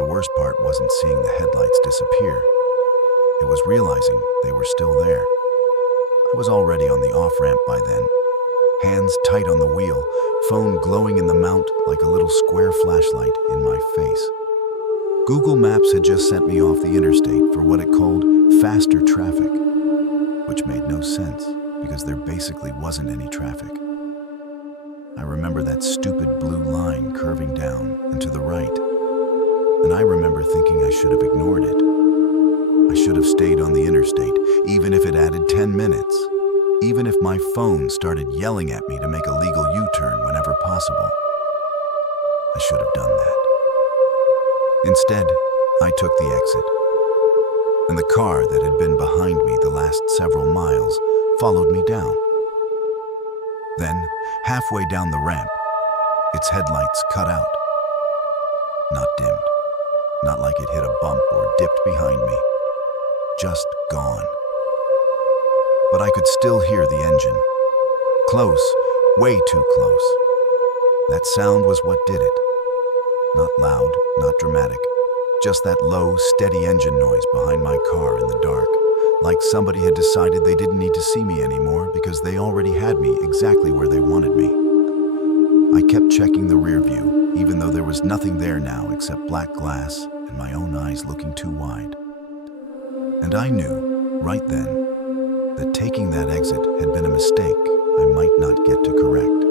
The worst part wasn't seeing the headlights disappear. It was realizing they were still there. I was already on the off-ramp by then, hands tight on the wheel, phone glowing in the mount like a little square flashlight in my face. Google Maps had just sent me off the interstate for what it called faster traffic, which made no sense because there basically wasn't any traffic. I remember that stupid blue line curving down and to the right, and I remember thinking I should have ignored it. I should have stayed on the interstate, even if it added 10 minutes, even if my phone started yelling at me to make a legal U-turn whenever possible. I should have done that. Instead, I took the exit, and the car that had been behind me the last several miles followed me down. Then, halfway down the ramp, its headlights cut out. Not dimmed, not like it hit a bump or dipped behind me. Just gone. But I could still hear the engine. Close, way too close. That sound was what did it. Not loud, not dramatic, just that low, steady engine noise behind my car in the dark, like somebody had decided they didn't need to see me anymore because they already had me exactly where they wanted me. I kept checking the rear view, even though there was nothing there now except black glass and my own eyes looking too wide. And I knew, right then, that taking that exit had been a mistake I might not get to correct.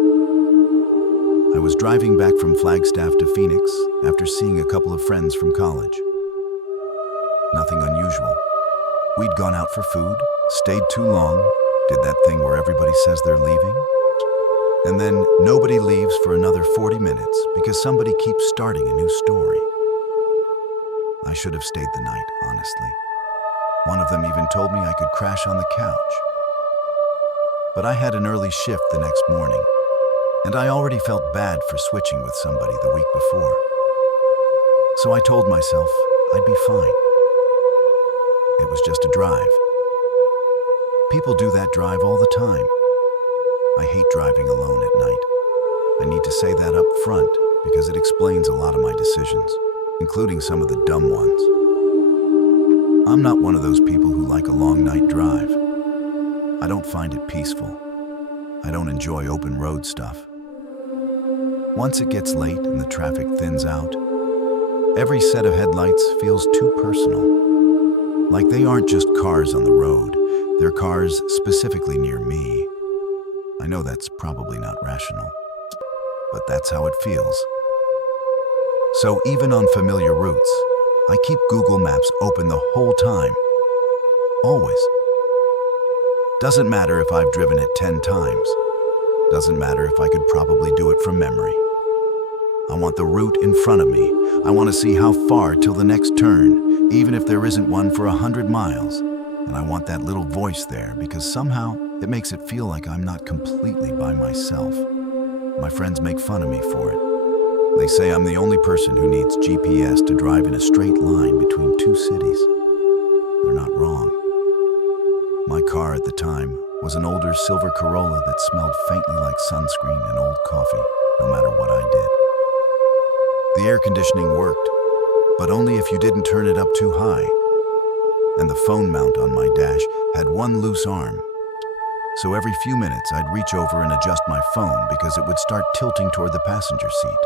I was driving back from Flagstaff to Phoenix after seeing a couple of friends from college. Nothing unusual. We'd gone out for food, stayed too long, did that thing where everybody says they're leaving, and then nobody leaves for another 40 minutes because somebody keeps starting a new story. I should have stayed the night, honestly. One of them even told me I could crash on the couch. But I had an early shift the next morning, and I already felt bad for switching with somebody the week before. So I told myself I'd be fine. It was just a drive. People do that drive all the time. I hate driving alone at night. I need to say that up front because it explains a lot of my decisions, including some of the dumb ones. I'm not one of those people who like a long night drive. I don't find it peaceful. I don't enjoy open road stuff. Once it gets late and the traffic thins out, every set of headlights feels too personal. Like they aren't just cars on the road, they're cars specifically near me. I know that's probably not rational, but that's how it feels. So even on familiar routes, I keep Google Maps open the whole time. Always. Doesn't matter if I've driven it 10 times. Doesn't matter if I could probably do it from memory. I want the route in front of me. I want to see how far till the next turn, even if there isn't one for 100 miles. And I want that little voice there because somehow it makes it feel like I'm not completely by myself. My friends make fun of me for it. They say I'm the only person who needs GPS to drive in a straight line between two cities. They're not wrong. My car at the time was an older silver Corolla that smelled faintly like sunscreen and old coffee, no matter what I did. The air conditioning worked, but only if you didn't turn it up too high. And the phone mount on my dash had one loose arm. So every few minutes I'd reach over and adjust my phone because it would start tilting toward the passenger seat.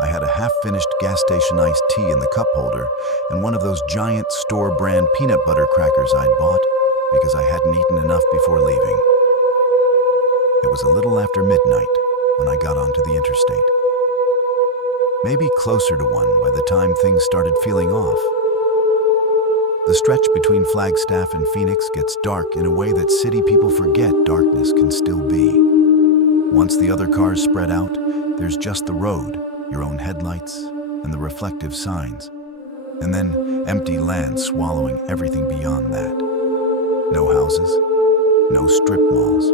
I had a half-finished gas station iced tea in the cup holder and one of those giant store-brand peanut butter crackers I'd bought because I hadn't eaten enough before leaving. It was a little after midnight when I got onto the interstate. Maybe closer to 1 by the time things started feeling off. The stretch between Flagstaff and Phoenix gets dark in a way that city people forget darkness can still be. Once the other cars spread out, there's just the road, your own headlights, and the reflective signs. And then empty land swallowing everything beyond that. No houses, no strip malls,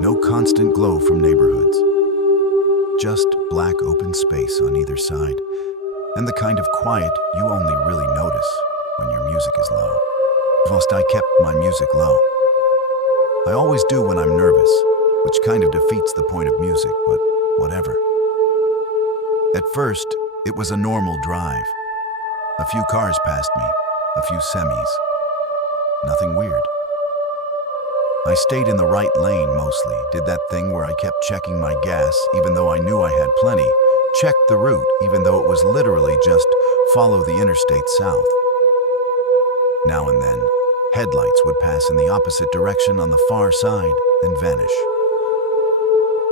no constant glow from neighborhoods. Just black open space on either side, and the kind of quiet you only really notice when your music is low. First, I kept my music low. I always do when I'm nervous, which kind of defeats the point of music, but whatever. At first, it was a normal drive. A few cars passed me, a few semis. Nothing weird. I stayed in the right lane mostly, did that thing where I kept checking my gas even though I knew I had plenty, checked the route even though it was literally just follow the interstate south. Now and then, headlights would pass in the opposite direction on the far side and vanish.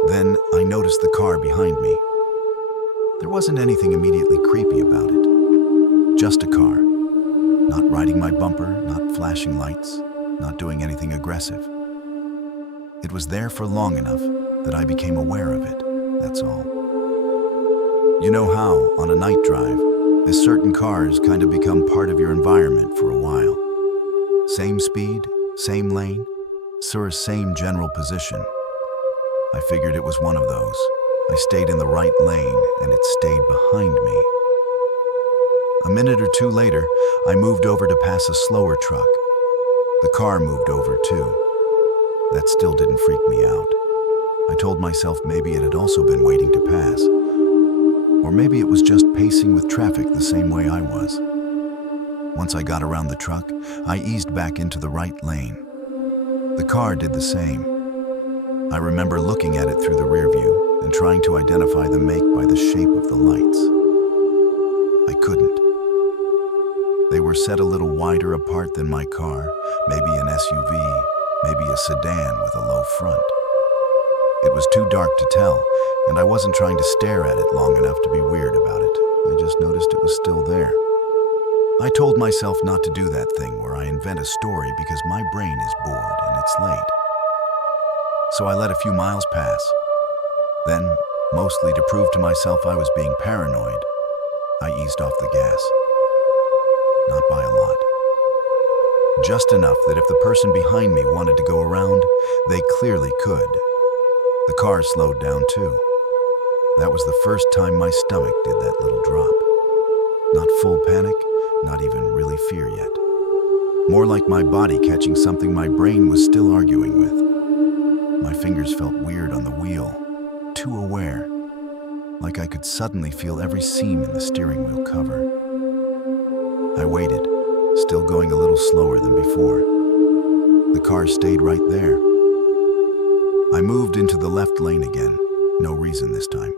Then I noticed the car behind me. There wasn't anything immediately creepy about it. Just a car. Not riding my bumper, not flashing lights, not doing anything aggressive. It was there for long enough that I became aware of it, that's all. You know how, on a night drive, this certain cars kind of become part of your environment for a while. Same speed, same lane, same general position. I figured it was one of those. I stayed in the right lane and it stayed behind me. A minute or two later, I moved over to pass a slower truck. The car moved over too. That still didn't freak me out. I told myself maybe it had also been waiting to pass. Or maybe it was just pacing with traffic the same way I was. Once I got around the truck, I eased back into the right lane. The car did the same. I remember looking at it through the rear view and trying to identify the make by the shape of the lights. I couldn't. They were set a little wider apart than my car, maybe an SUV, maybe a sedan with a low front. It was too dark to tell, and I wasn't trying to stare at it long enough to be weird about it. I just noticed it was still there. I told myself not to do that thing where I invent a story because my brain is bored and it's late. So I let a few miles pass. Then, mostly to prove to myself I was being paranoid, I eased off the gas. Not by a lot. Just enough that if the person behind me wanted to go around, they clearly could. The car slowed down too. That was the first time my stomach did that little drop. Not full panic, not even really fear yet. More like my body catching something my brain was still arguing with. My fingers felt weird on the wheel, too aware, like I could suddenly feel every seam in the steering wheel cover. I waited, still going a little slower than before. The car stayed right there. I moved into the left lane again, no reason this time,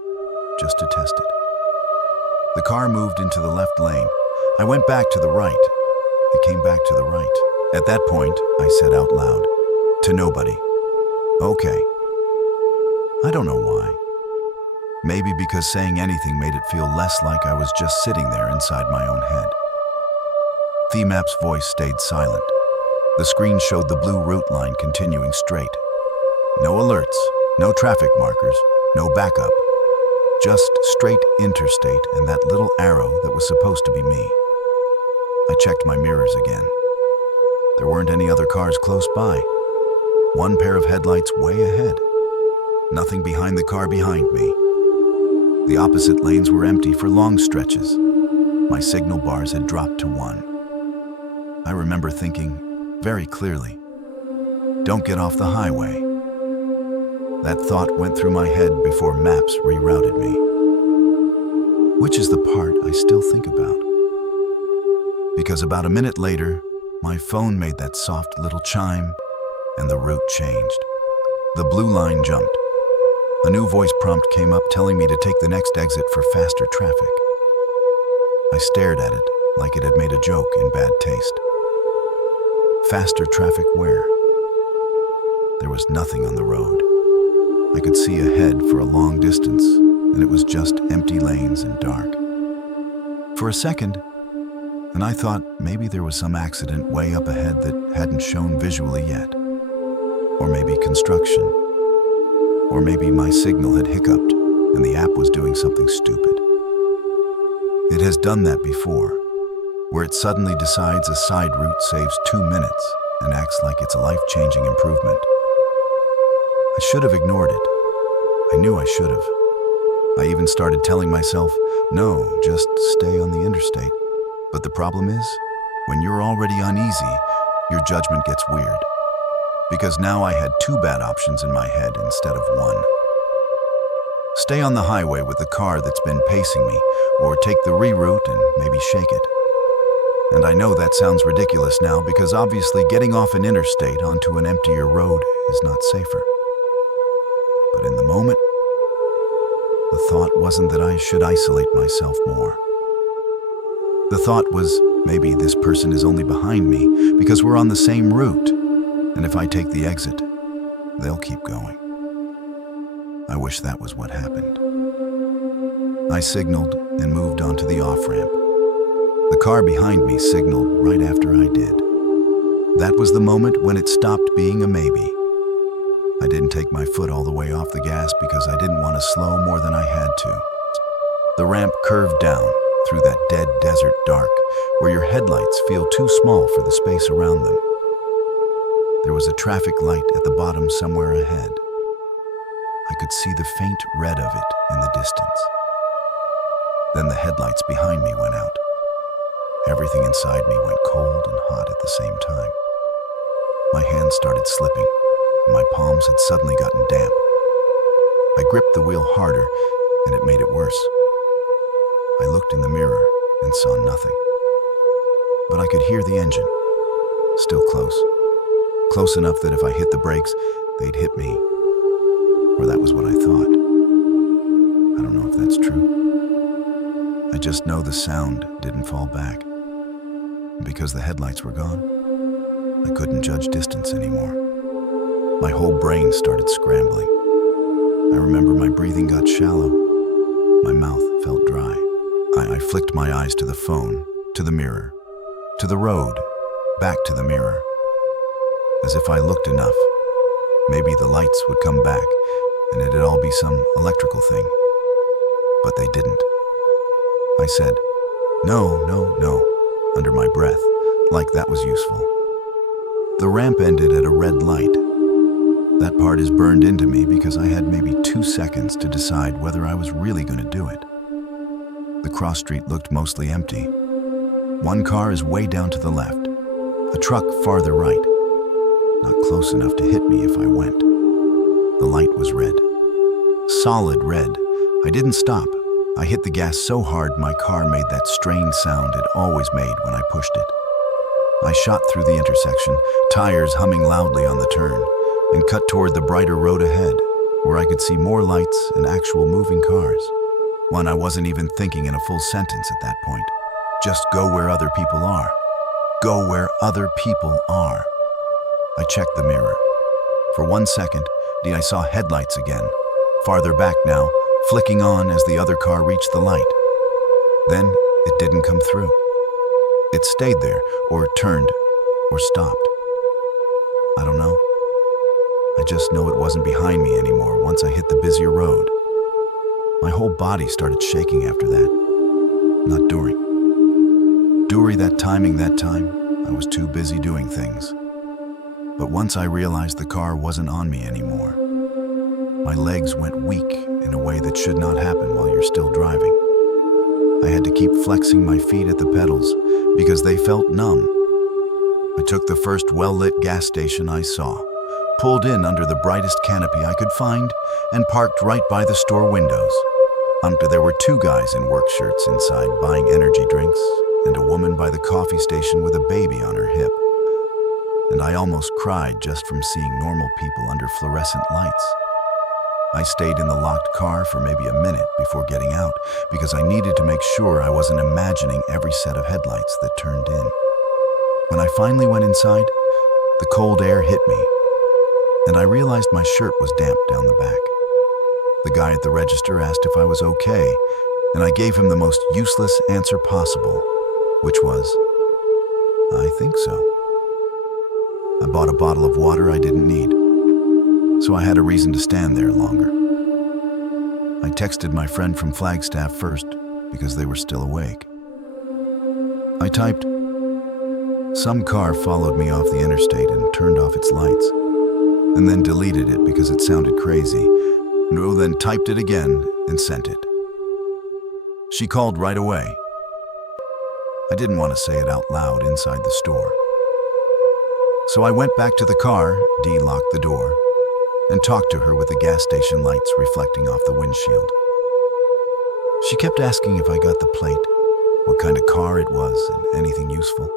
just to test it. The car moved into the left lane. I went back to the right. It came back to the right. At that point, I said out loud, to nobody, "Okay." I don't know why. Maybe because saying anything made it feel less like I was just sitting there inside my own head. The map's voice stayed silent. The screen showed the blue route line continuing straight. No alerts, no traffic markers, no backup. Just straight interstate and that little arrow that was supposed to be me. I checked my mirrors again. There weren't any other cars close by. One pair of headlights way ahead. Nothing behind the car behind me. The opposite lanes were empty for long stretches. My signal bars had dropped to 1. I remember thinking, very clearly, don't get off the highway. That thought went through my head before maps rerouted me. Which is the part I still think about. Because about a minute later, my phone made that soft little chime, and the route changed. The blue line jumped. A new voice prompt came up telling me to take the next exit for faster traffic. I stared at it like it had made a joke in bad taste. Faster traffic where? There was nothing on the road. I could see ahead for a long distance, and it was just empty lanes and dark. For a second, and I thought maybe there was some accident way up ahead that hadn't shown visually yet. Or maybe construction. Or maybe my signal had hiccuped and the app was doing something stupid. It has done that before, where it suddenly decides a side route saves 2 minutes and acts like it's a life-changing improvement. I should have ignored it. I knew I should have. I even started telling myself, no, just stay on the interstate. But the problem is, when you're already uneasy, your judgment gets weird. Because now I had 2 bad options in my head instead of 1. Stay on the highway with the car that's been pacing me, or take the reroute and maybe shake it. And I know that sounds ridiculous now because obviously getting off an interstate onto an emptier road is not safer. But in the moment, the thought wasn't that I should isolate myself more. The thought was, maybe this person is only behind me because we're on the same route, and if I take the exit, they'll keep going. I wish that was what happened. I signaled and moved onto the off-ramp. The car behind me signaled right after I did. That was the moment when it stopped being a maybe. I didn't take my foot all the way off the gas because I didn't want to slow more than I had to. The ramp curved down through that dead desert dark where your headlights feel too small for the space around them. There was a traffic light at the bottom somewhere ahead. I could see the faint red of it in the distance. Then the headlights behind me went out. Everything inside me went cold and hot at the same time. My hands started slipping, and my palms had suddenly gotten damp. I gripped the wheel harder, and it made it worse. I looked in the mirror and saw nothing. But I could hear the engine, still close. Close enough that if I hit the brakes, they'd hit me. Or that was what I thought. I don't know if that's true. I just know the sound didn't fall back. And because the headlights were gone, I couldn't judge distance anymore. My whole brain started scrambling. I remember my breathing got shallow. My mouth felt dry. I flicked my eyes to the phone, to the mirror, to the road, back to the mirror. As if I looked enough, maybe the lights would come back and it'd all be some electrical thing. But they didn't. I said, "No, no, no," under my breath, like that was useful. The ramp ended at a red light. That part is burned into me because I had maybe 2 seconds to decide whether I was really going to do it. The cross street looked mostly empty. One car is way down to the left, a truck farther right. Not close enough to hit me if I went. The light was red. Solid red. I didn't stop. I hit the gas so hard my car made that strained sound it always made when I pushed it. I shot through the intersection, tires humming loudly on the turn, and cut toward the brighter road ahead, where I could see more lights and actual moving cars. One I wasn't even thinking in a full sentence at that point. Just go where other people are. Go where other people are. I checked the mirror. For 1 second, I saw headlights again, farther back now, flicking on as the other car reached the light. Then it didn't come through. It stayed there, or turned, or stopped. I don't know. I just know it wasn't behind me anymore once I hit the busier road. My whole body started shaking after that. Not during. During that time, I was too busy doing things. But once I realized the car wasn't on me anymore, my legs went weak in a way that should not happen while you're still driving. I had to keep flexing my feet at the pedals because they felt numb. I took the first well-lit gas station I saw, pulled in under the brightest canopy I could find, and parked right by the store windows. There were 2 guys in work shirts inside buying energy drinks, and a woman by the coffee station with a baby on her hip. And I almost cried just from seeing normal people under fluorescent lights. I stayed in the locked car for maybe a minute before getting out because I needed to make sure I wasn't imagining every set of headlights that turned in. When I finally went inside, the cold air hit me, and I realized my shirt was damp down the back. The guy at the register asked if I was okay, and I gave him the most useless answer possible, which was, "I think so." I bought a bottle of water I didn't need, so I had a reason to stand there longer. I texted my friend from Flagstaff first because they were still awake. I typed, "Some car followed me off the interstate and turned off its lights," and then deleted it because it sounded crazy, and then typed it again and sent it. She called right away. I didn't want to say it out loud inside the store. So I went back to the car, locked the door, and talked to her with the gas station lights reflecting off the windshield. She kept asking if I got the plate, what kind of car it was, and anything useful.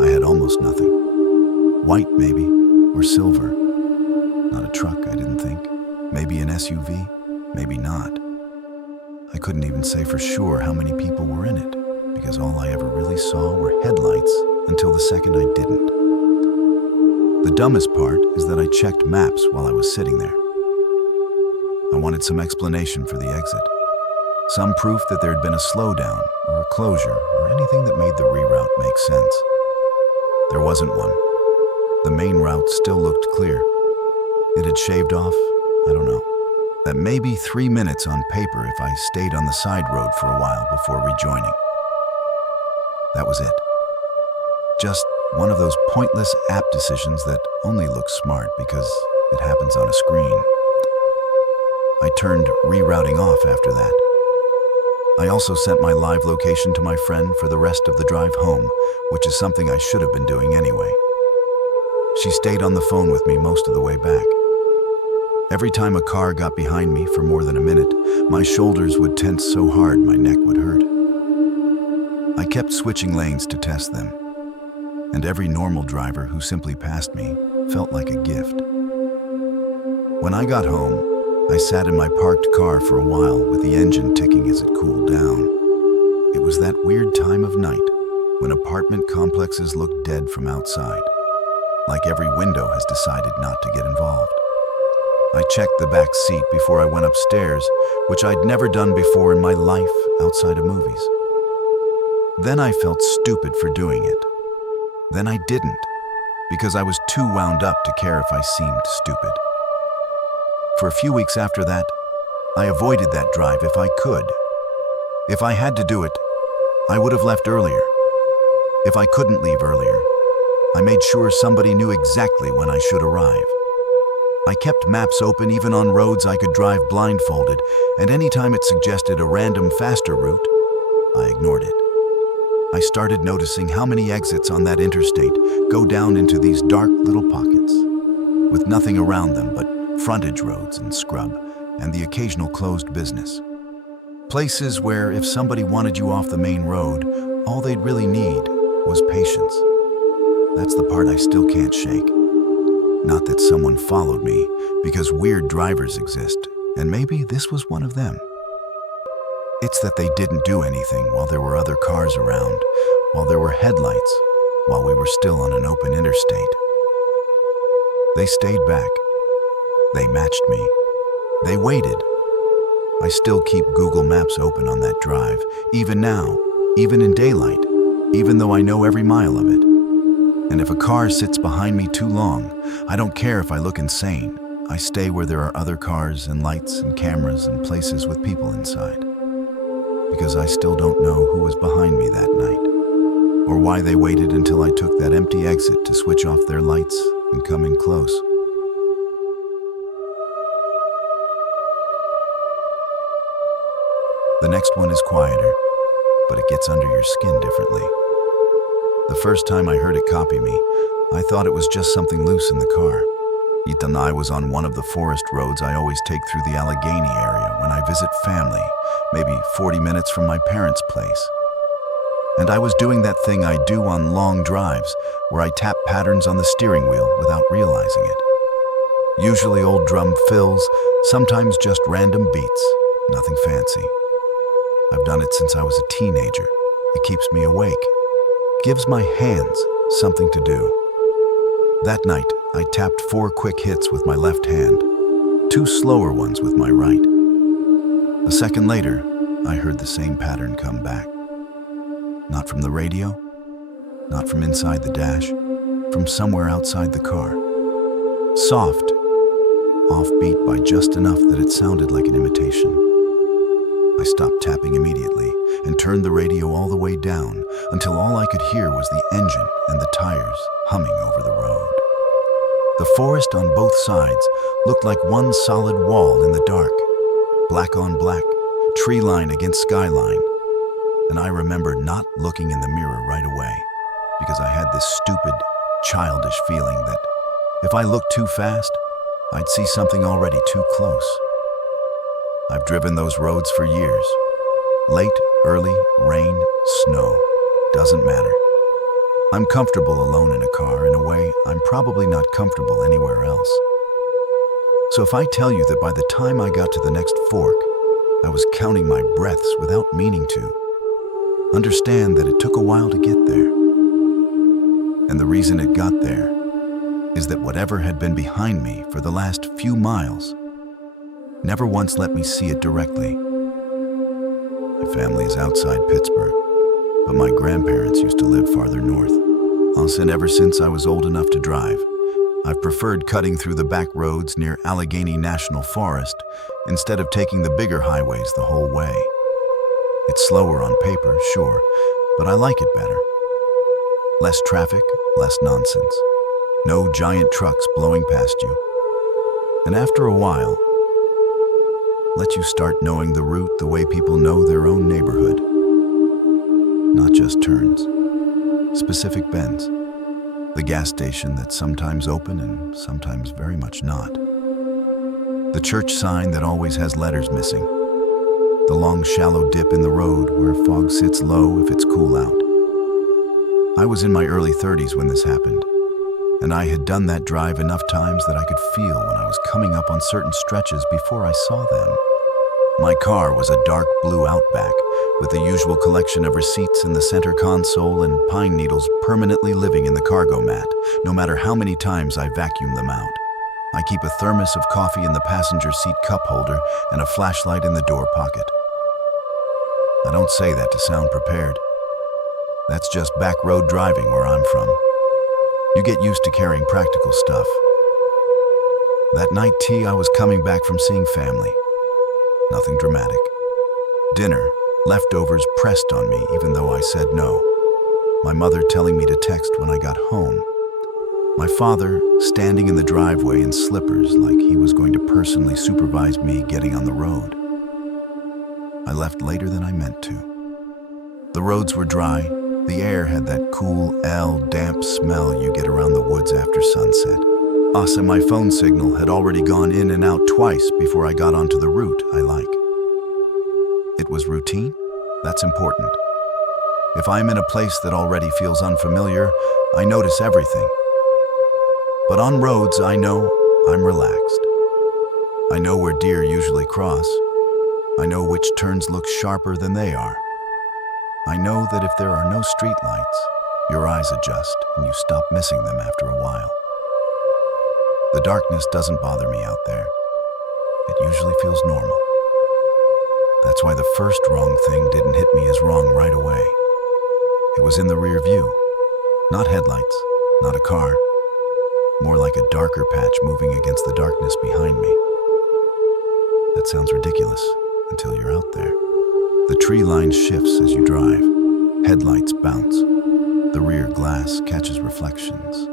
I had almost nothing. White, maybe, or silver. Not a truck, I didn't think. Maybe an SUV, maybe not. I couldn't even say for sure how many people were in it, because all I ever really saw were headlights until the second I didn't. The dumbest part is that I checked maps while I was sitting there. I wanted some explanation for the exit. Some proof that there had been a slowdown or a closure or anything that made the reroute make sense. There wasn't one. The main route still looked clear. It had shaved off, I don't know, that maybe 3 minutes on paper if I stayed on the side road for a while before rejoining. That was it. Just one of those pointless app decisions that only look smart because it happens on a screen. I turned rerouting off after that. I also sent my live location to my friend for the rest of the drive home, which is something I should have been doing anyway. She stayed on the phone with me most of the way back. Every time a car got behind me for more than a minute, my shoulders would tense so hard my neck would hurt. I kept switching lanes to test them, and every normal driver who simply passed me felt like a gift. When I got home, I sat in my parked car for a while with the engine ticking as it cooled down. It was that weird time of night when apartment complexes look dead from outside, like every window has decided not to get involved. I checked the back seat before I went upstairs, which I'd never done before in my life outside of movies. Then I felt stupid for doing it. Then I didn't, because I was too wound up to care if I seemed stupid. For a few weeks after that, I avoided that drive if I could. If I had to do it, I would have left earlier. If I couldn't leave earlier, I made sure somebody knew exactly when I should arrive. I kept maps open even on roads I could drive blindfolded, and anytime it suggested a random faster route, I ignored it. I started noticing how many exits on that interstate go down into these dark little pockets, with nothing around them but frontage roads and scrub, and the occasional closed business. Places where if somebody wanted you off the main road, all they'd really need was patience. That's the part I still can't shake. Not that someone followed me, because weird drivers exist, and maybe this was one of them. It's that they didn't do anything while there were other cars around, while there were headlights, while we were still on an open interstate. They stayed back. They matched me. They waited. I still keep Google Maps open on that drive, even now, even in daylight, even though I know every mile of it. And if a car sits behind me too long, I don't care if I look insane. I stay where there are other cars and lights and cameras and places with people inside. Because I still don't know who was behind me that night, or why they waited until I took that empty exit to switch off their lights and come in close. The next one is quieter, but it gets under your skin differently. The first time I heard it copy me, I thought it was just something loose in the car. I was on one of the forest roads I always take through the Allegheny area when I visit family, maybe 40 minutes from my parents' place. And I was doing that thing I do on long drives, where I tap patterns on the steering wheel without realizing it. Usually old drum fills, sometimes just random beats, nothing fancy. I've done it since I was a teenager. It keeps me awake, gives my hands something to do. That night, I tapped 4 quick hits with my left hand, 2 slower ones with my right. A second later, I heard the same pattern come back. Not from the radio, not from inside the dash, from somewhere outside the car. Soft, offbeat by just enough that it sounded like an imitation. I stopped tapping immediately and turned the radio all the way down until all I could hear was the engine and the tires humming over the road. The forest on both sides looked like one solid wall in the dark, black on black, tree line against skyline. And I remember not looking in the mirror right away because I had this stupid, childish feeling that if I looked too fast, I'd see something already too close. I've driven those roads for years, late Early, rain, snow, doesn't matter. I'm comfortable alone in a car in a way I'm probably not comfortable anywhere else. So if I tell you that by the time I got to the next fork, I was counting my breaths without meaning to, understand that it took a while to get there. And the reason it got there is that whatever had been behind me for the last few miles never once let me see it directly. My family is outside Pittsburgh, but my grandparents used to live farther north. And ever since I was old enough to drive, I've preferred cutting through the back roads near Allegheny National Forest instead of taking the bigger highways the whole way. It's slower on paper, sure, but I like it better. Less traffic, less nonsense. No giant trucks blowing past you. And after a while, let you start knowing the route the way people know their own neighborhood. Not just turns, specific bends. The gas station that's sometimes open and sometimes very much not. The church sign that always has letters missing. The long shallow dip in the road where fog sits low if it's cool out. I was in my early 30s when this happened, and I had done that drive enough times that I could feel when I was coming up on certain stretches before I saw them. My car was a dark blue Outback with the usual collection of receipts in the center console and pine needles permanently living in the cargo mat, no matter how many times I vacuum them out. I keep a thermos of coffee in the passenger seat cup holder and a flashlight in the door pocket. I don't say that to sound prepared. That's just back road driving where I'm from. You get used to carrying practical stuff. That night tea, I was coming back from seeing family. Nothing dramatic. Dinner, leftovers pressed on me even though I said no. My mother telling me to text when I got home. My father standing in the driveway in slippers like he was going to personally supervise me getting on the road. I left later than I meant to. The roads were dry. The air had that cool, damp smell you get around the woods after sunset. And my phone signal had already gone in and out twice before I got onto the route I like. It was routine? That's important. If I'm in a place that already feels unfamiliar, I notice everything. But on roads, I know I'm relaxed. I know where deer usually cross. I know which turns look sharper than they are. I know that if there are no streetlights, your eyes adjust and you stop missing them after a while. The darkness doesn't bother me out there. It usually feels normal. That's why the first wrong thing didn't hit me as wrong right away. It was in the rear view. Not headlights, not a car. More like a darker patch moving against the darkness behind me. That sounds ridiculous until you're out there. The tree line shifts as you drive. Headlights bounce. The rear glass catches reflections.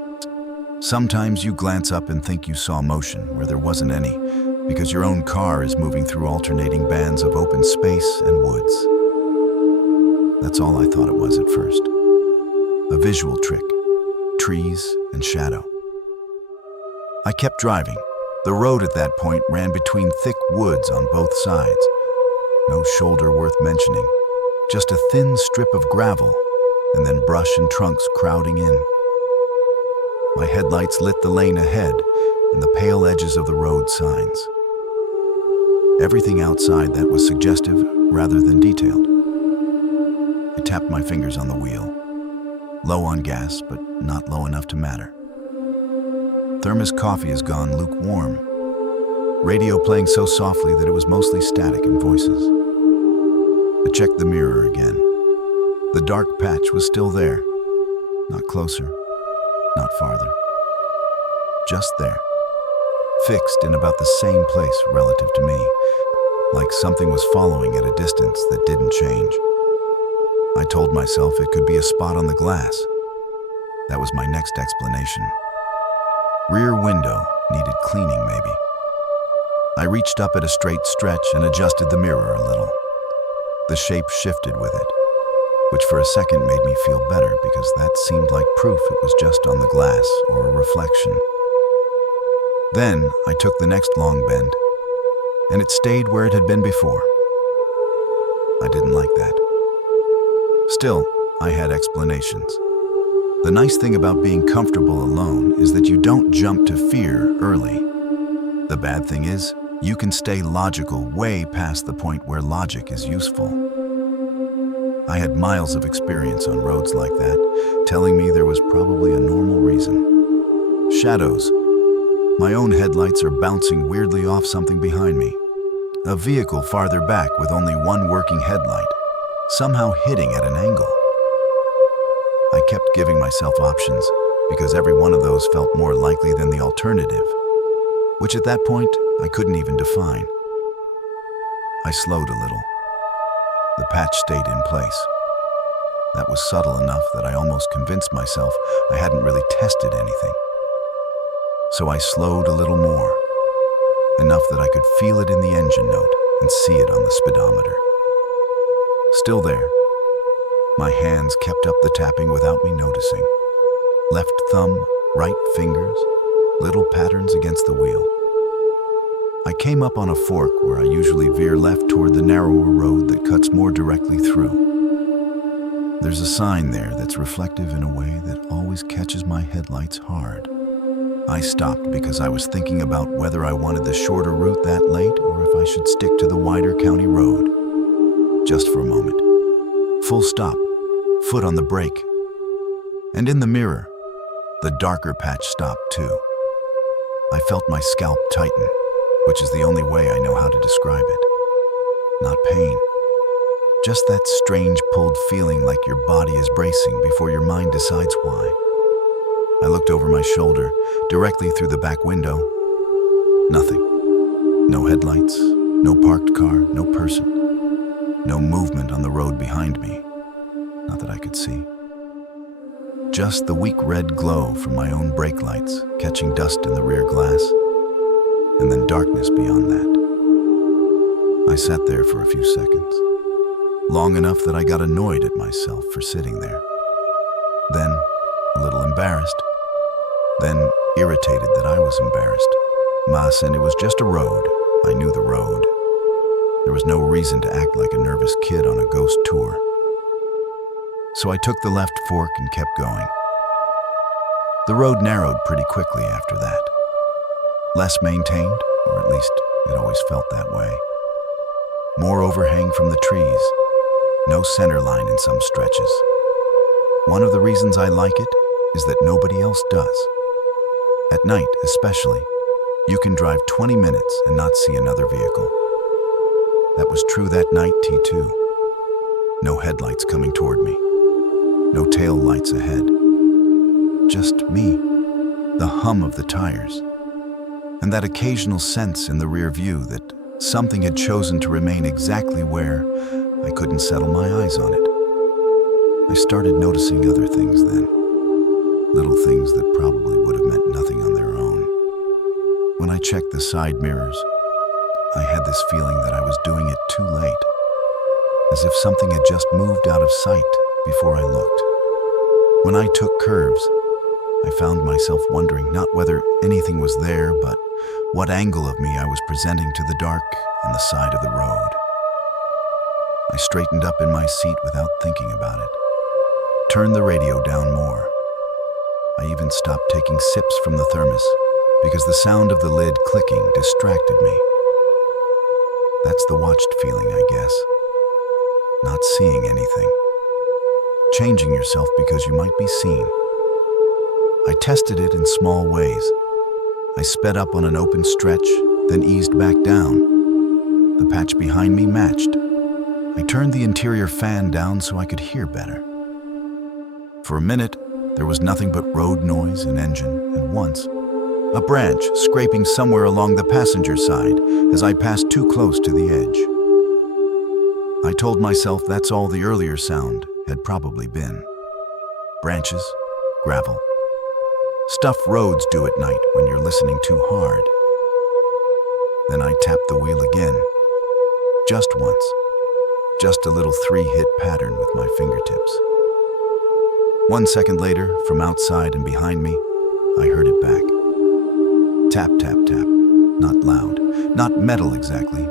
Sometimes you glance up and think you saw motion where there wasn't any, because your own car is moving through alternating bands of open space and woods. That's all I thought it was at first. A visual trick. Trees and shadow. I kept driving. The road at that point ran between thick woods on both sides. No shoulder worth mentioning. Just a thin strip of gravel, and then brush and trunks crowding in. My headlights lit the lane ahead and the pale edges of the road signs. Everything outside that was suggestive rather than detailed. I tapped my fingers on the wheel. Low on gas, but not low enough to matter. Thermos coffee has gone lukewarm. Radio playing so softly that it was mostly static and voices. I checked the mirror again. The dark patch was still there. Not closer, not farther. Just there. Fixed in about the same place relative to me, like something was following at a distance that didn't change. I told myself it could be a spot on the glass. That was my next explanation. Rear window needed cleaning, maybe. I reached up at a straight stretch and adjusted the mirror a little. The shape shifted with it, which for a second made me feel better because that seemed like proof it was just on the glass or a reflection. Then I took the next long bend, and it stayed where it had been before. I didn't like that. Still, I had explanations. The nice thing about being comfortable alone is that you don't jump to fear early. The bad thing is, you can stay logical way past the point where logic is useful. I had miles of experience on roads like that, telling me there was probably a normal reason. Shadows. My own headlights are bouncing weirdly off something behind me. A vehicle farther back with only one working headlight, somehow hitting at an angle. I kept giving myself options because every one of those felt more likely than the alternative, which at that point I couldn't even define. I slowed a little. The patch stayed in place. That was subtle enough that I almost convinced myself I hadn't really tested anything. So I slowed a little more, enough that I could feel it in the engine note and see it on the speedometer. Still there. My hands kept up the tapping without me noticing. Left thumb, right fingers, little patterns against the wheel. I came up on a fork where I usually veer left toward the narrower road that cuts more directly through. There's a sign there that's reflective in a way that always catches my headlights hard. I stopped because I was thinking about whether I wanted the shorter route that late or if I should stick to the wider county road. Just for a moment. Full stop, foot on the brake. And in the mirror, the darker patch stopped too. I felt my scalp tighten, which is the only way I know how to describe it. Not pain, just that strange pulled feeling like your body is bracing before your mind decides why. I looked over my shoulder, directly through the back window. Nothing. No headlights, no parked car, no person. No movement on the road behind me, not that I could see. Just the weak red glow from my own brake lights catching dust in the rear glass, and then darkness beyond that. I sat there for a few seconds, long enough that I got annoyed at myself for sitting there. Then, a little embarrassed. Then, irritated that I was embarrassed. And it was just a road. I knew the road. There was no reason to act like a nervous kid on a ghost tour. So I took the left fork and kept going. The road narrowed pretty quickly after that. Less maintained, or at least it always felt that way. More overhang from the trees. No center line in some stretches. One of the reasons I like it is that nobody else does. At night, especially, you can drive 20 minutes and not see another vehicle. That was true that night, T2. No headlights coming toward me. No tail lights ahead. Just me, the hum of the tires, and that occasional sense in the rear view that something had chosen to remain exactly where I couldn't settle my eyes on it. I started noticing other things then. Little things that probably would have meant nothing on their own. When I checked the side mirrors, I had this feeling that I was doing it too late, as if something had just moved out of sight before I looked. When I took curves, I found myself wondering not whether anything was there, but what angle of me I was presenting to the dark on the side of the road. I straightened up in my seat without thinking about it, turned the radio down more. I even stopped taking sips from the thermos because the sound of the lid clicking distracted me. That's the watched feeling, I guess. Not seeing anything. Changing yourself because you might be seen. I tested it in small ways. I sped up on an open stretch, then eased back down. The patch behind me matched. I turned the interior fan down so I could hear better. For a minute, there was nothing but road noise and engine, and once, a branch scraping somewhere along the passenger side as I passed too close to the edge. I told myself that's all the earlier sound had probably been. Branches, gravel. Stuff roads do at night when you're listening too hard. Then I tapped the wheel again. Just once. Just a little 3-hit pattern with my fingertips. 1 second later, from outside and behind me, I heard it back. Tap, tap, tap. Not loud. Not metal exactly.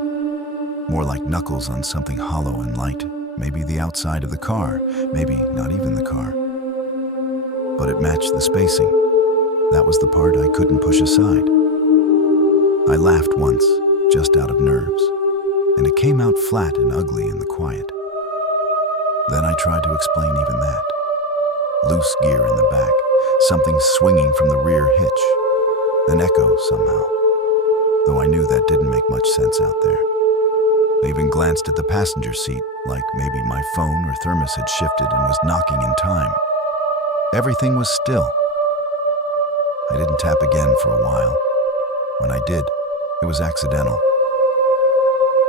More like knuckles on something hollow and light, maybe the outside of the car, maybe not even the car. But it matched the spacing. That was the part I couldn't push aside. I laughed once, just out of nerves, and it came out flat and ugly in the quiet. Then I tried to explain even that. Loose gear in the back, something swinging from the rear hitch, an echo somehow, though I knew that didn't make much sense out there. I even glanced at the passenger seat, like maybe my phone or thermos had shifted and was knocking in time. Everything was still. I didn't tap again for a while. When I did, it was accidental.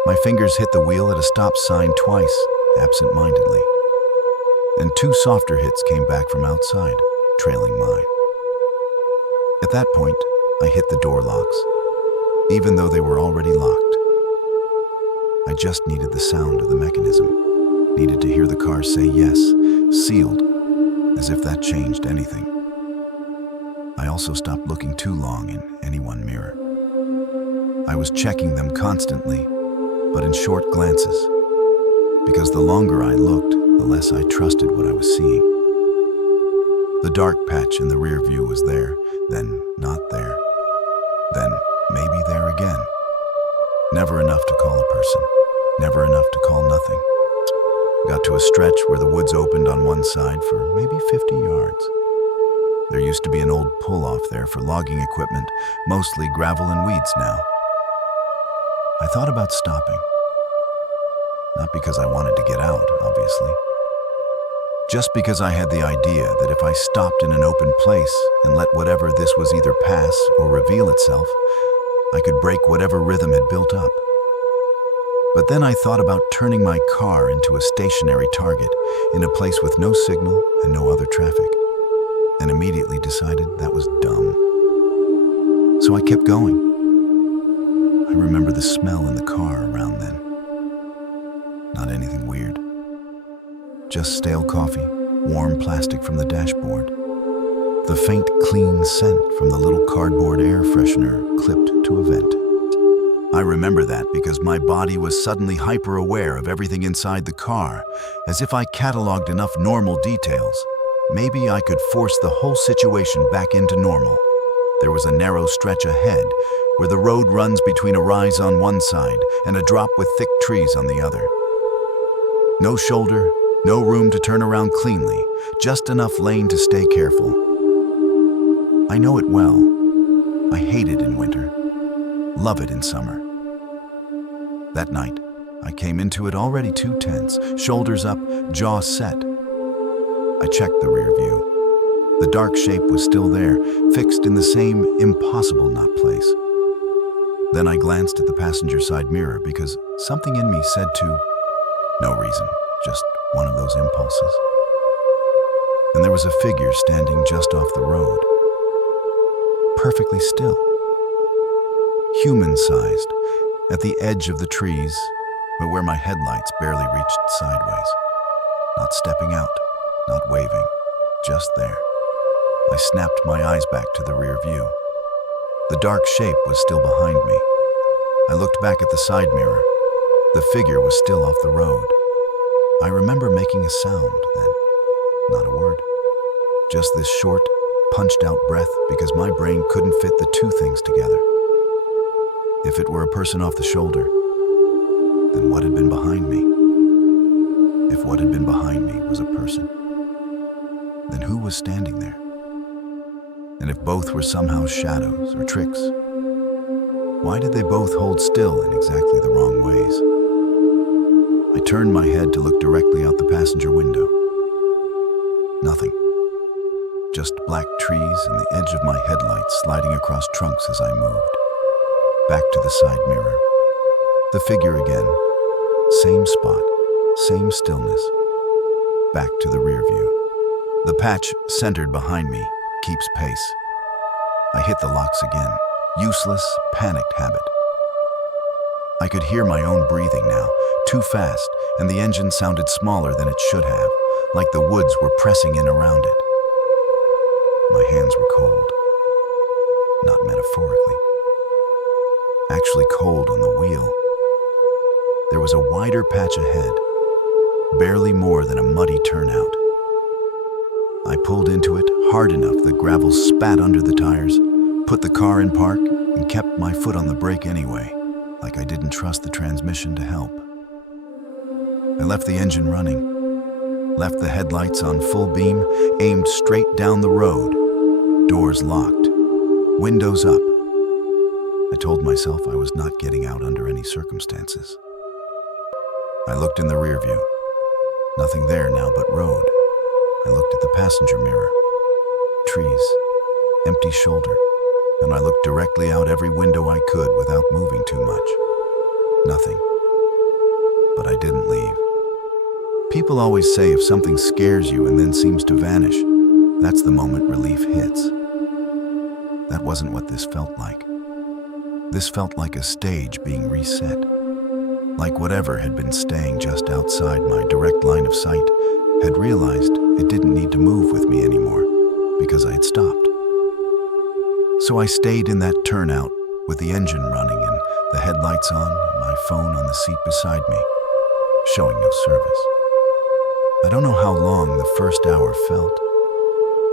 My fingers hit the wheel at a stop sign twice, absent-mindedly. Then 2 softer hits came back from outside, trailing mine. At that point, I hit the door locks, even though they were already locked. I just needed the sound of the mechanism, needed to hear the car say yes, sealed, as if that changed anything. I also stopped looking too long in any one mirror. I was checking them constantly, but in short glances, because the longer I looked, the less I trusted what I was seeing. The dark patch in the rear view was there, then not there, then maybe there again. Never enough to call a person, never enough to call nothing. Got to a stretch where the woods opened on one side for maybe 50 yards. There used to be an old pull-off there for logging equipment, mostly gravel and weeds now. I thought about stopping. Not because I wanted to get out, obviously. Just because I had the idea that if I stopped in an open place and let whatever this was either pass or reveal itself, I could break whatever rhythm had built up. But then I thought about turning my car into a stationary target in a place with no signal and no other traffic, and immediately decided that was dumb. So I kept going. I remember the smell in the car around then. Not anything weird. Just stale coffee, warm plastic from the dashboard. The faint, clean scent from the little cardboard air freshener clipped to a vent. I remember that because my body was suddenly hyper-aware of everything inside the car, as if I cataloged enough normal details. Maybe I could force the whole situation back into normal. There was a narrow stretch ahead, where the road runs between a rise on one side and a drop with thick trees on the other. No shoulder, no room to turn around cleanly, just enough lane to stay careful. I know it well. I hate it in winter, love it in summer. That night, I came into it already too tense, shoulders up, jaw set. I checked the rear view. The dark shape was still there, fixed in the same impossible not place. Then I glanced at the passenger side mirror because something in me said to, no reason, just one of those impulses. And there was a figure standing just off the road, perfectly still, human-sized, at the edge of the trees, but where my headlights barely reached sideways. Not stepping out, not waving, just there. I snapped my eyes back to the rear view. The dark shape was still behind me. I looked back at the side mirror. The figure was still off the road. I remember making a sound then, not a word. Just this short, punched-out breath because my brain couldn't fit the two things together. If it were a person off the shoulder, then what had been behind me? If what had been behind me was a person, then who was standing there? And if both were somehow shadows or tricks, why did they both hold still in exactly the wrong ways? I turned my head to look directly out the passenger window. Nothing. Just black trees and the edge of my headlights sliding across trunks as I moved. Back to the side mirror. The figure again. Same spot, same stillness. Back to the rear view. The patch, centered behind me, keeps pace. I hit the locks again. Useless, panicked habit. I could hear my own breathing now, too fast, and the engine sounded smaller than it should have, like the woods were pressing in around it. My hands were cold. Not metaphorically. Actually cold on the wheel. There was a wider patch ahead, barely more than a muddy turnout. I pulled into it hard enough that gravel spat under the tires, put the car in park, and kept my foot on the brake anyway, like I didn't trust the transmission to help. I left the engine running, left the headlights on full beam, aimed straight down the road, doors locked, windows up. I told myself I was not getting out under any circumstances. I looked in the rear view. Nothing there now but road. I looked at the passenger mirror. Trees, empty shoulder, and I looked directly out every window I could without moving too much. Nothing. But I didn't leave. People always say if something scares you and then seems to vanish, that's the moment relief hits. That wasn't what this felt like. This felt like a stage being reset. Like whatever had been staying just outside my direct line of sight had realized it didn't need to move with me anymore because I had stopped. So I stayed in that turnout with the engine running and the headlights on and my phone on the seat beside me, showing no service. I don't know how long the first hour felt.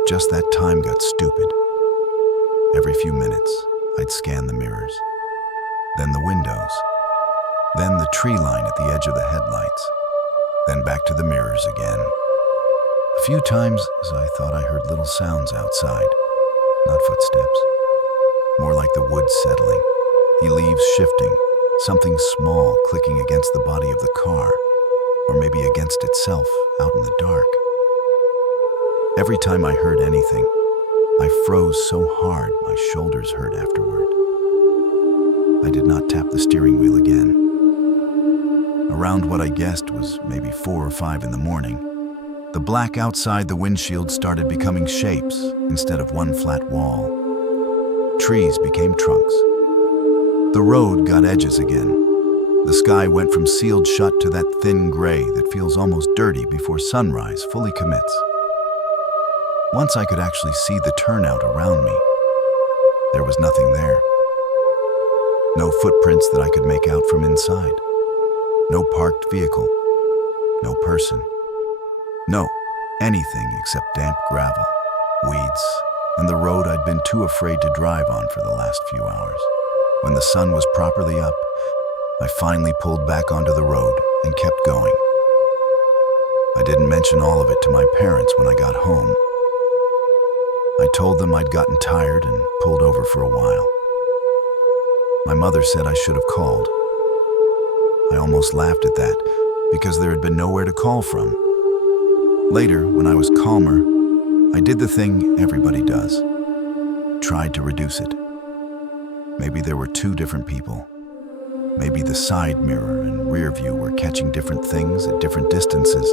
Just that time got stupid. Every few minutes, I'd scan the mirrors, then the windows, then the tree line at the edge of the headlights, then back to the mirrors again. A few times I thought I heard little sounds outside, not footsteps, more like the wood settling, the leaves shifting, something small clicking against the body of the car, or maybe against itself out in the dark. Every time I heard anything, I froze so hard my shoulders hurt afterward. I did not tap the steering wheel again. Around what I guessed was maybe 4 or 5 in the morning, the black outside the windshield started becoming shapes instead of one flat wall. Trees became trunks. The road got edges again. The sky went from sealed shut to that thin gray that feels almost dirty before sunrise fully commits. Once I could actually see the turnout around me, there was nothing there. No footprints that I could make out from inside. No parked vehicle. No person. No, anything except damp gravel, weeds, and the road I'd been too afraid to drive on for the last few hours. When the sun was properly up, I finally pulled back onto the road and kept going. I didn't mention all of it to my parents when I got home. I told them I'd gotten tired and pulled over for a while. My mother said I should have called. I almost laughed at that because there had been nowhere to call from. Later, when I was calmer, I did the thing everybody does. Tried to reduce it. Maybe there were 2 different people. Maybe the side mirror and rear view were catching different things at different distances,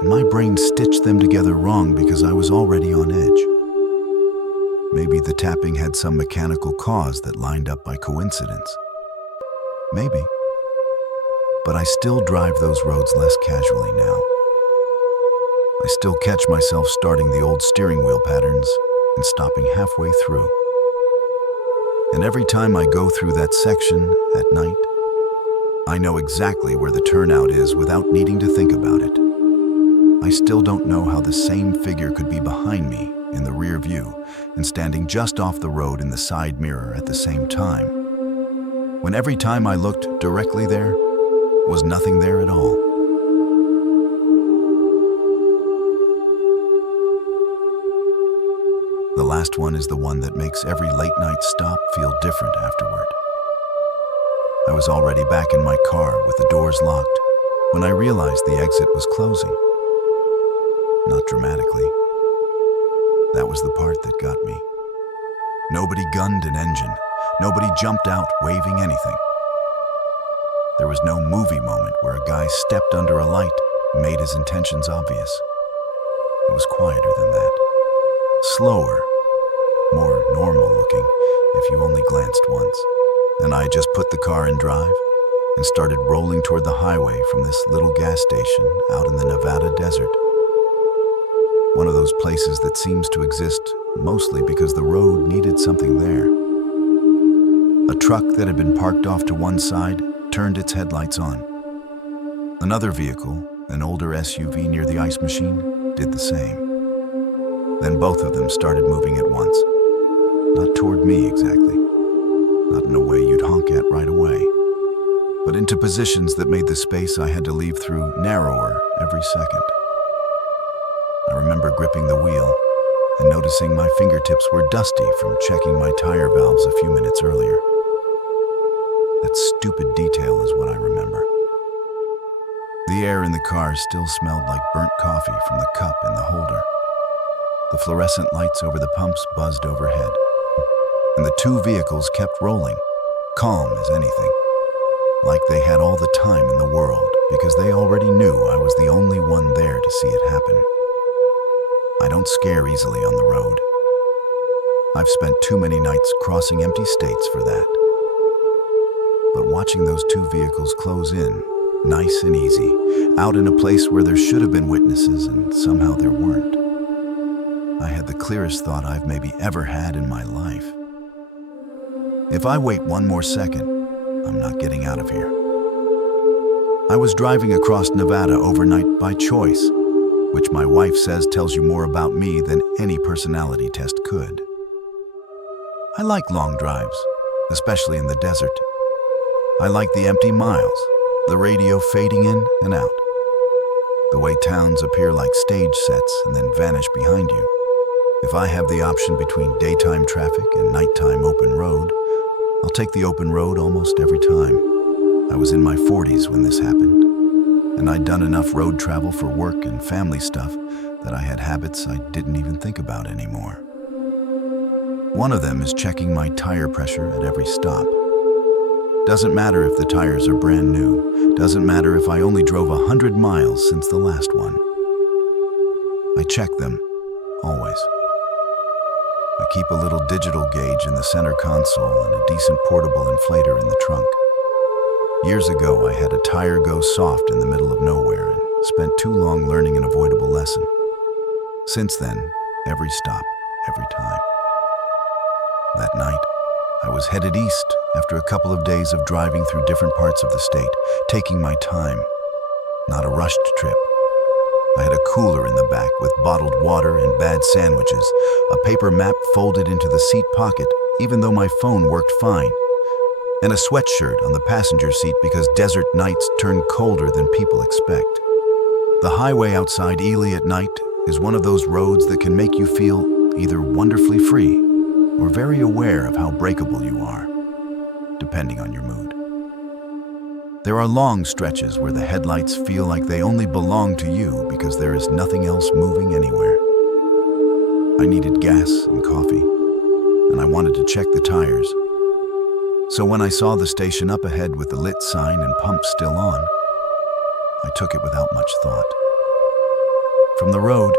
and my brain stitched them together wrong because I was already on edge. Maybe the tapping had some mechanical cause that lined up by coincidence. Maybe. But I still drive those roads less casually now. I still catch myself starting the old steering wheel patterns and stopping halfway through. And every time I go through that section at night, I know exactly where the turnout is without needing to think about it. I still don't know how the same figure could be behind me in the rear view and standing just off the road in the side mirror at the same time, when every time I looked directly there was nothing there at all. The last one is the one that makes every late night stop feel different afterward. I was already back in my car with the doors locked when I realized the exit was closing. Not dramatically. That was the part that got me. Nobody gunned an engine. Nobody jumped out waving anything. There was no movie moment where a guy stepped under a light and made his intentions obvious. It was quieter than that. Slower, more normal looking if you only glanced once. Then I just put the car in drive and started rolling toward the highway from this little gas station out in the Nevada desert. One of those places that seems to exist mostly because the road needed something there. A truck that had been parked off to one side turned its headlights on. Another vehicle, An older SUV near the ice machine did the same. Then both of them started moving at once. Not toward me exactly. Not in a way you'd honk at right away. But into positions that made the space I had to leave through narrower every second. I remember gripping the wheel and noticing my fingertips were dusty from checking my tire valves a few minutes earlier. That stupid detail is what I remember. The air in the car still smelled like burnt coffee from the cup in the holder. The fluorescent lights over the pumps buzzed overhead, and the two vehicles kept rolling, calm as anything, like they had all the time in the world because they already knew I was the only one there to see it happen. I don't scare easily on the road. I've spent too many nights crossing empty states for that. But watching those two vehicles close in, nice and easy, out in a place where there should have been witnesses and somehow there weren't, I had the clearest thought I've maybe ever had in my life. If I wait one more second, I'm not getting out of here. I was driving across Nevada overnight by choice, which my wife says tells you more about me than any personality test could. I like long drives, especially in the desert. I like the empty miles, the radio fading in and out, the way towns appear like stage sets and then vanish behind you. If I have the option between daytime traffic and nighttime open road, I'll take the open road almost every time. I was in my 40s when this happened, and I'd done enough road travel for work and family stuff that I had habits I didn't even think about anymore. One of them is checking my tire pressure at every stop. Doesn't matter if the tires are brand new. Doesn't matter if I only drove 100 miles since the last one. I check them, always. I keep a little digital gauge in the center console and a decent portable inflator in the trunk. Years ago, I had a tire go soft in the middle of nowhere and spent too long learning an avoidable lesson. Since then, every stop, every time. That night, I was headed east after a couple of days of driving through different parts of the state, taking my time. Not a rushed trip. I had a cooler in the back with bottled water and bad sandwiches, a paper map folded into the seat pocket, even though my phone worked fine, and a sweatshirt on the passenger seat because desert nights turn colder than people expect. The highway outside Ely at night is one of those roads that can make you feel either wonderfully free or very aware of how breakable you are, depending on your mood. There are long stretches where the headlights feel like they only belong to you because there is nothing else moving anywhere. I needed gas and coffee, and I wanted to check the tires. So when I saw the station up ahead with the lit sign and pump still on, I took it without much thought. From the road,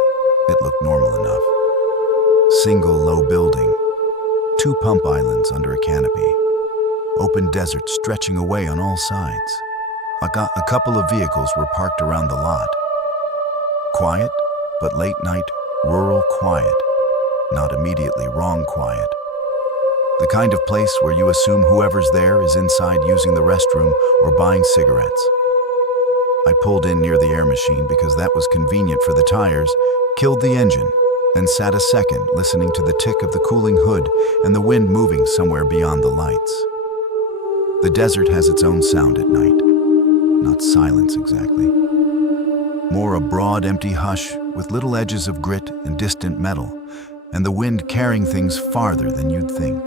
it looked normal enough. Single low building, 2 pump islands under a canopy, open desert stretching away on all sides. A couple of vehicles were parked around the lot. Quiet, but late night, rural quiet. Not immediately wrong quiet. The kind of place where you assume whoever's there is inside using the restroom or buying cigarettes. I pulled in near the air machine because that was convenient for the tires, killed the engine, and sat a second listening to the tick of the cooling hood and the wind moving somewhere beyond the lights. The desert has its own sound at night. Not silence exactly. More a broad, empty hush with little edges of grit and distant metal, and the wind carrying things farther than you'd think.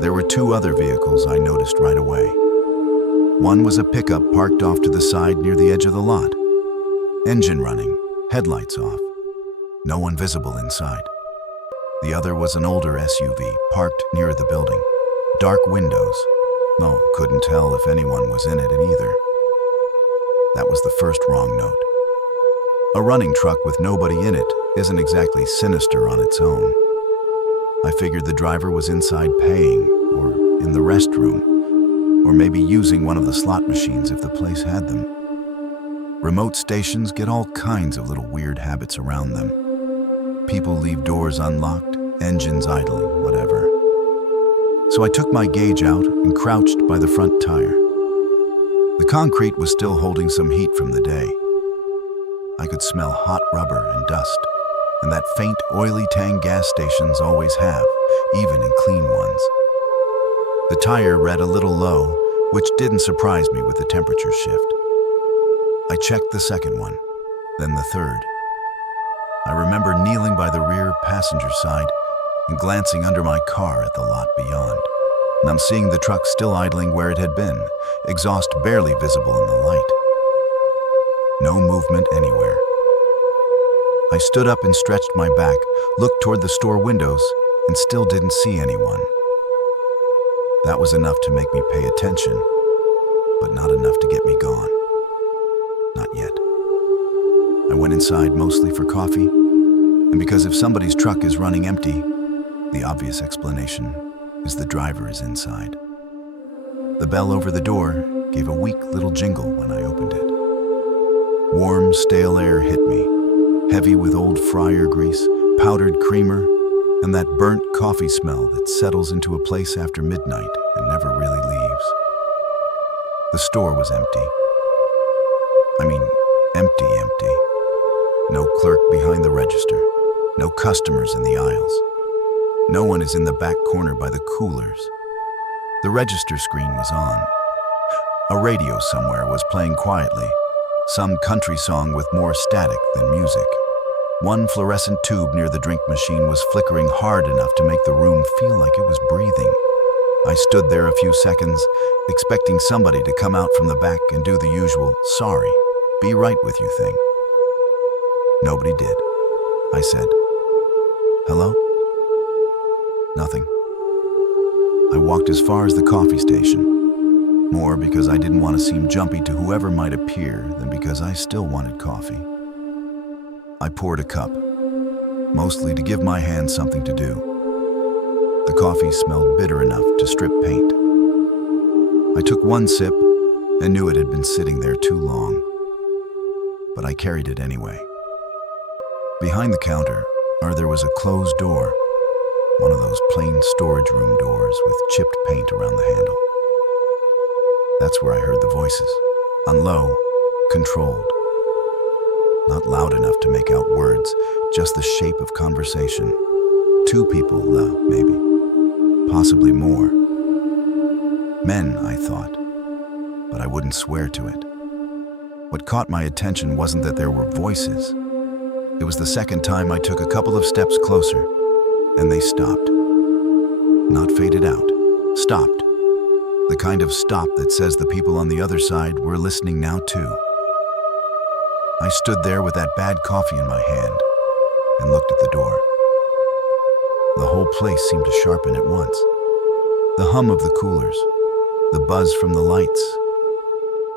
There were 2 other vehicles I noticed right away. One was a pickup parked off to the side near the edge of the lot. Engine running, headlights off. No one visible inside. The other was an older SUV parked near the building. Dark windows. No, couldn't tell if anyone was in it either. That was the first wrong note. A running truck with nobody in it isn't exactly sinister on its own. I figured the driver was inside paying, or in the restroom, or maybe using one of the slot machines if the place had them. Remote stations get all kinds of little weird habits around them. People leave doors unlocked, engines idling, whatever. So I took my gauge out and crouched by the front tire. The concrete was still holding some heat from the day, I could smell hot rubber and dust, and that faint, oily tang gas stations always have, even in clean ones. The tire read a little low, which didn't surprise me with the temperature shift. I checked the second one, then the third. I remember kneeling by the rear passenger side and glancing under my car at the lot beyond. And I'm seeing the truck still idling where it had been, exhaust barely visible in the light. No movement anywhere. I stood up and stretched my back, looked toward the store windows, and still didn't see anyone. That was enough to make me pay attention, but not enough to get me gone. Not yet. I went inside mostly for coffee, and because if somebody's truck is running empty, the obvious explanation is the driver is inside. The bell over the door gave a weak little jingle when I opened it. Warm, stale air hit me, heavy with old fryer grease, powdered creamer, and that burnt coffee smell that settles into a place after midnight and never really leaves. The store was empty. I mean, empty. No clerk behind the register, no customers in the aisles. No one is in the back corner by the coolers. The register screen was on. A radio somewhere was playing quietly, some country song with more static than music. One fluorescent tube near the drink machine was flickering hard enough to make the room feel like it was breathing. I stood there a few seconds, expecting somebody to come out from the back and do the usual, "Sorry, be right with you" thing. Nobody did. I said, "Hello?" Nothing. I walked as far as the coffee station, more because I didn't want to seem jumpy to whoever might appear than because I still wanted coffee. I poured a cup, mostly to give my hands something to do. The coffee smelled bitter enough to strip paint. I took one sip and knew it had been sitting there too long, but I carried it anyway. Behind the counter, there was a closed door, one of those plain storage room doors with chipped paint around the handle. That's where I heard the voices, on low, controlled. Not loud enough to make out words, just the shape of conversation. Two people, maybe. Possibly more. Men, I thought, but I wouldn't swear to it. What caught my attention wasn't that there were voices. It was the second time I took a couple of steps closer, and they stopped. Not faded out, stopped. The kind of stop that says the people on the other side were listening now too. I stood there with that bad coffee in my hand and looked at the door. The whole place seemed to sharpen at once. The hum of the coolers, the buzz from the lights.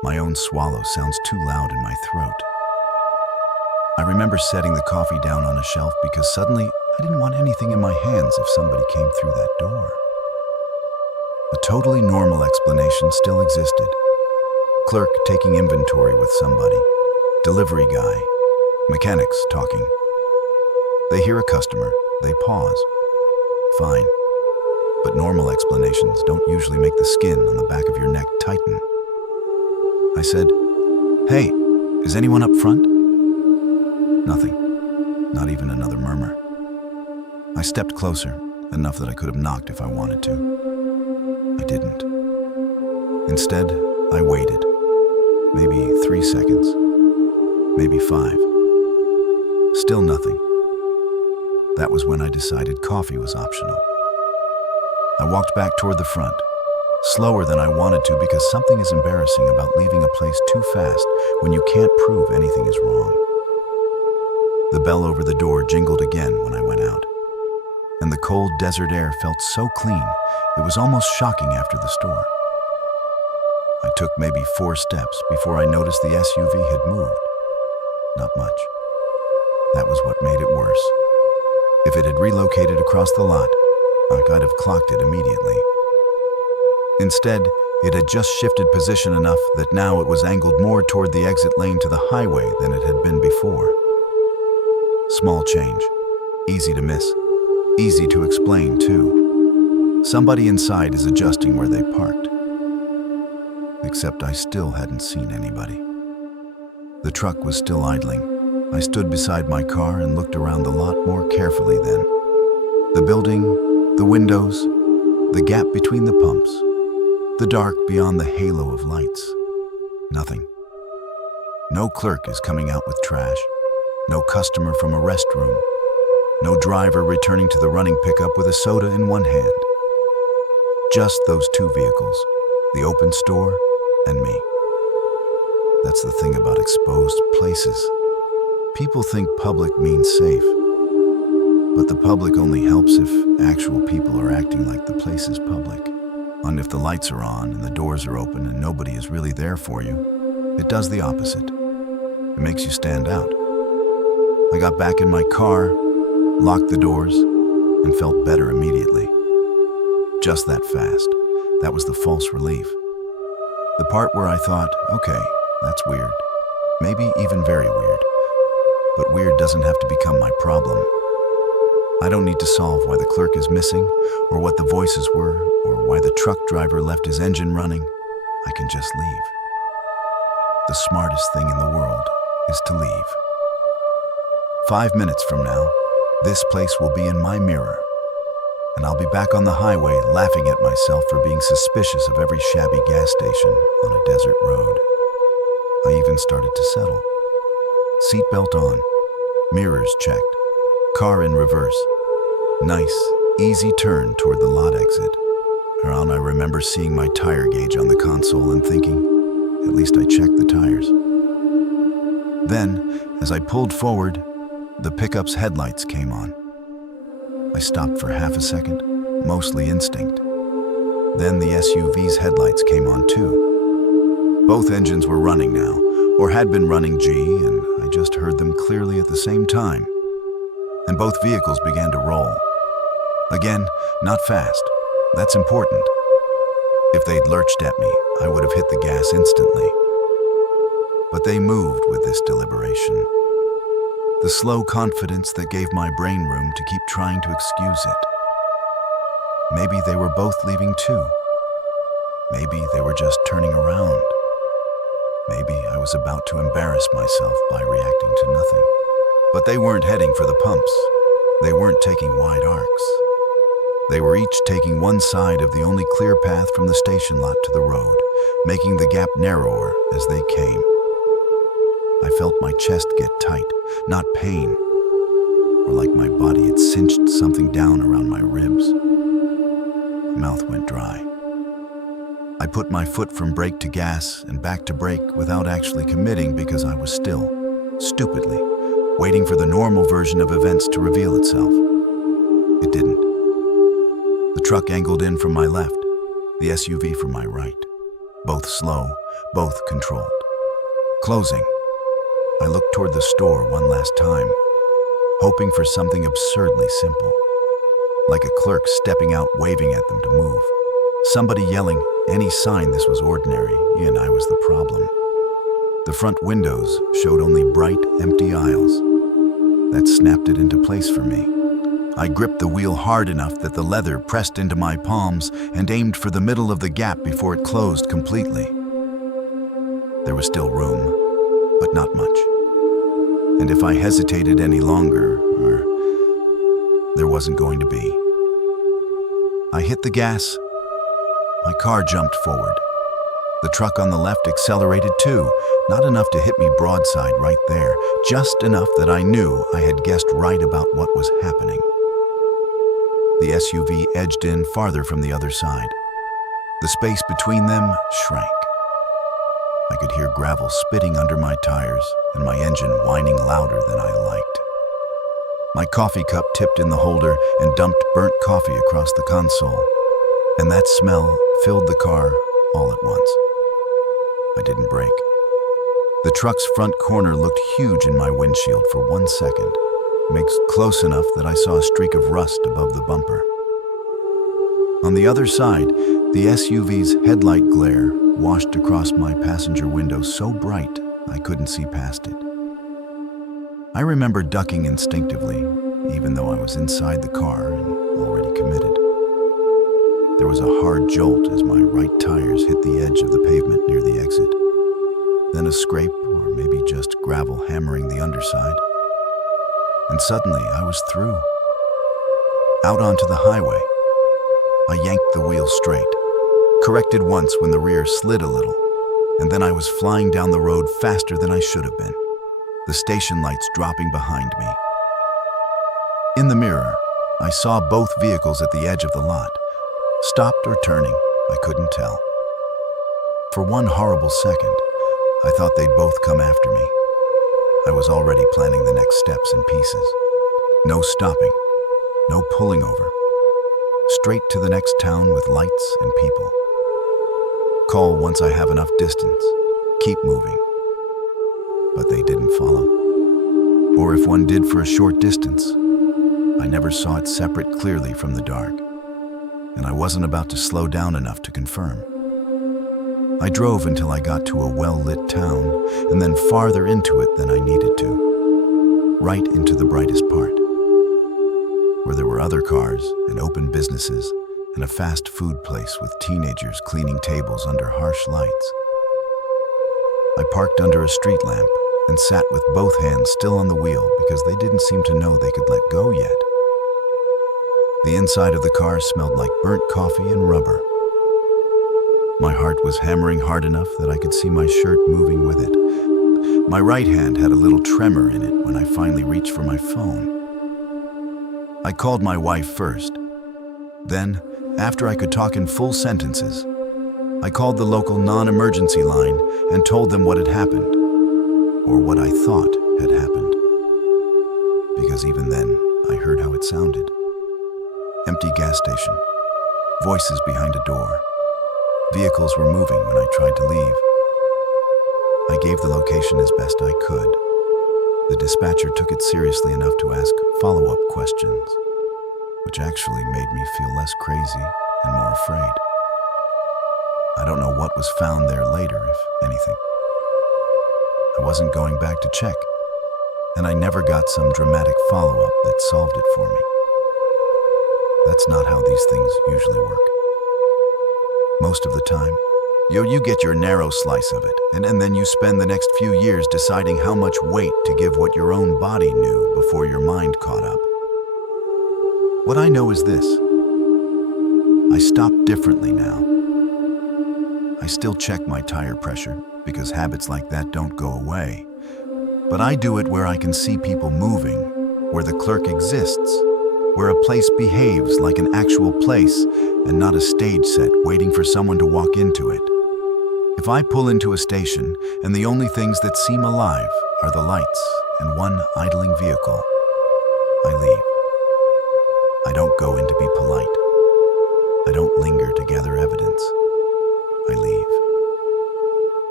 My own swallow sounds too loud in my throat. I remember setting the coffee down on a shelf because suddenly I didn't want anything in my hands if somebody came through that door. A totally normal explanation still existed. Clerk taking inventory with somebody. Delivery guy. Mechanics talking. They hear a customer. They pause. Fine. But normal explanations don't usually make the skin on the back of your neck tighten. I said, "Hey, is anyone up front?" Nothing. Not even another murmur. I stepped closer, enough that I could have knocked if I wanted to. I didn't. Instead, I waited. Maybe 3 seconds. Maybe 5. Still nothing. That was when I decided coffee was optional. I walked back toward the front, slower than I wanted to because something is embarrassing about leaving a place too fast when you can't prove anything is wrong. The bell over the door jingled again when I went out, and the cold desert air felt so clean it was almost shocking after the store. I took maybe 4 steps before I noticed the SUV had moved. Not much. That was what made it worse. If it had relocated across the lot, I'd have clocked it immediately. Instead, it had just shifted position enough that now it was angled more toward the exit lane to the highway than it had been before. Small change. Easy to miss. Easy to explain, too. Somebody inside is adjusting where they parked. Except I still hadn't seen anybody. The truck was still idling, I stood beside my car and looked around the lot more carefully then. The building, the windows, the gap between the pumps, the dark beyond the halo of lights. Nothing. No clerk is coming out with trash. No customer from a restroom. No driver returning to the running pickup with a soda in one hand. Just those two vehicles, the open store and me. That's the thing about exposed places. People think public means safe, but the public only helps if actual people are acting like the place is public. And if the lights are on and the doors are open and nobody is really there for you, it does the opposite. It makes you stand out. I got back in my car, locked the doors, and felt better immediately. Just that fast. That was the false relief. The part where I thought, okay, that's weird. Maybe even very weird. But weird doesn't have to become my problem. I don't need to solve why the clerk is missing, or what the voices were, or why the truck driver left his engine running. I can just leave. The smartest thing in the world is to leave. 5 minutes from now, this place will be in my mirror, and I'll be back on the highway laughing at myself for being suspicious of every shabby gas station on a desert road. I even started to settle. Seatbelt on, mirrors checked, car in reverse. Nice, easy turn toward the lot exit. Around I remember seeing my tire gauge on the console and thinking, at least I checked the tires. Then, as I pulled forward, the pickup's headlights came on. I stopped for half a second, mostly instinct. Then the SUV's headlights came on too. Both engines were running now, or had been running, and I just heard them clearly at the same time. And both vehicles began to roll. Again, not fast. That's important. If they'd lurched at me, I would have hit the gas instantly. But they moved with this deliberation. The slow confidence that gave my brain room to keep trying to excuse it. Maybe they were both leaving too. Maybe they were just turning around. Maybe I was about to embarrass myself by reacting to nothing. But they weren't heading for the pumps. They weren't taking wide arcs. They were each taking one side of the only clear path from the station lot to the road, making the gap narrower as they came. I felt my chest get tight, not pain, or like my body had cinched something down around my ribs. My mouth went dry. I put my foot from brake to gas and back to brake without actually committing because I was still, stupidly, waiting for the normal version of events to reveal itself. It didn't. The truck angled in from my left, the SUV from my right. Both slow, both controlled. Closing. I looked toward the store one last time, hoping for something absurdly simple. Like a clerk stepping out waving at them to move. Somebody yelling any sign this was ordinary, and I was the problem. The front windows showed only bright, empty aisles. That snapped it into place for me. I gripped the wheel hard enough that the leather pressed into my palms and aimed for the middle of the gap before it closed completely. There was still room, but not much. And if I hesitated any longer, there wasn't going to be. I hit the gas. My car jumped forward. The truck on the left accelerated too, not enough to hit me broadside right there, just enough that I knew I had guessed right about what was happening. The SUV edged in farther from the other side. The space between them shrank. I could hear gravel spitting under my tires and my engine whining louder than I liked. My coffee cup tipped in the holder and dumped burnt coffee across the console, and that smell filled the car all at once. I didn't brake. The truck's front corner looked huge in my windshield for 1 second, mixed close enough that I saw a streak of rust above the bumper. On the other side, the SUV's headlight glare washed across my passenger window so bright I couldn't see past it. I remember ducking instinctively, even though I was inside the car and already committed. There was a hard jolt as my right tires hit the edge of the pavement near the exit. then a scrape, or maybe just gravel hammering the underside. And suddenly I was through. Out onto the highway. I yanked the wheel straight, corrected once when the rear slid a little, and then I was flying down the road faster than I should have been, the station lights dropping behind me. In the mirror, I saw both vehicles at the edge of the lot, stopped or turning, I couldn't tell. For one horrible second, I thought they'd both come after me. I was already planning the next steps and pieces. No stopping, no pulling over. Straight to the next town with lights and people. Call once I have enough distance. Keep moving. But they didn't follow. Or if one did for a short distance, I never saw it separate clearly from the dark, and I wasn't about to slow down enough to confirm. I drove until I got to a well-lit town, and then farther into it than I needed to. Right into the brightest part, where there were other cars and open businesses and a fast food place with teenagers cleaning tables under harsh lights. I parked under a street lamp and sat with both hands still on the wheel because they didn't seem to know they could let go yet. The inside of the car smelled like burnt coffee and rubber. My heart was hammering hard enough that I could see my shirt moving with it. My right hand had a little tremor in it when I finally reached for my phone. I called my wife first. Then, after I could talk in full sentences, I called the local non-emergency line and told them what had happened, or what I thought had happened. Because even then, I heard how it sounded. Empty gas station, voices behind a door. Vehicles were moving when I tried to leave. I gave the location as best I could. The dispatcher took it seriously enough to ask follow-up questions, which actually made me feel less crazy and more afraid. I don't know what was found there later, if anything. I wasn't going back to check, and I never got some dramatic follow-up that solved it for me. That's not how these things usually work. Most of the time, you get your narrow slice of it, and then you spend the next few years deciding how much weight to give what your own body knew before your mind caught up. What I know is this. I stop differently now. I still check my tire pressure, because habits like that don't go away. But I do it where I can see people moving, where the clerk exists, where a place behaves like an actual place and not a stage set waiting for someone to walk into it. If I pull into a station and the only things that seem alive are the lights and one idling vehicle, I leave. I don't go in to be polite. I don't linger to gather evidence. I leave.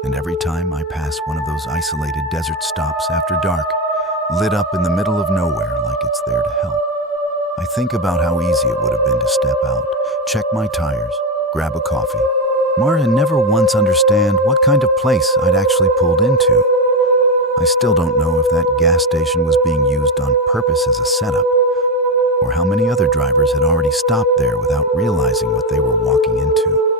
And every time I pass one of those isolated desert stops after dark, lit up in the middle of nowhere like it's there to help, I think about how easy it would have been to step out, check my tires, grab a coffee, and never once understand what kind of place I'd actually pulled into. I still don't know if that gas station was being used on purpose as a setup, or how many other drivers had already stopped there without realizing what they were walking into.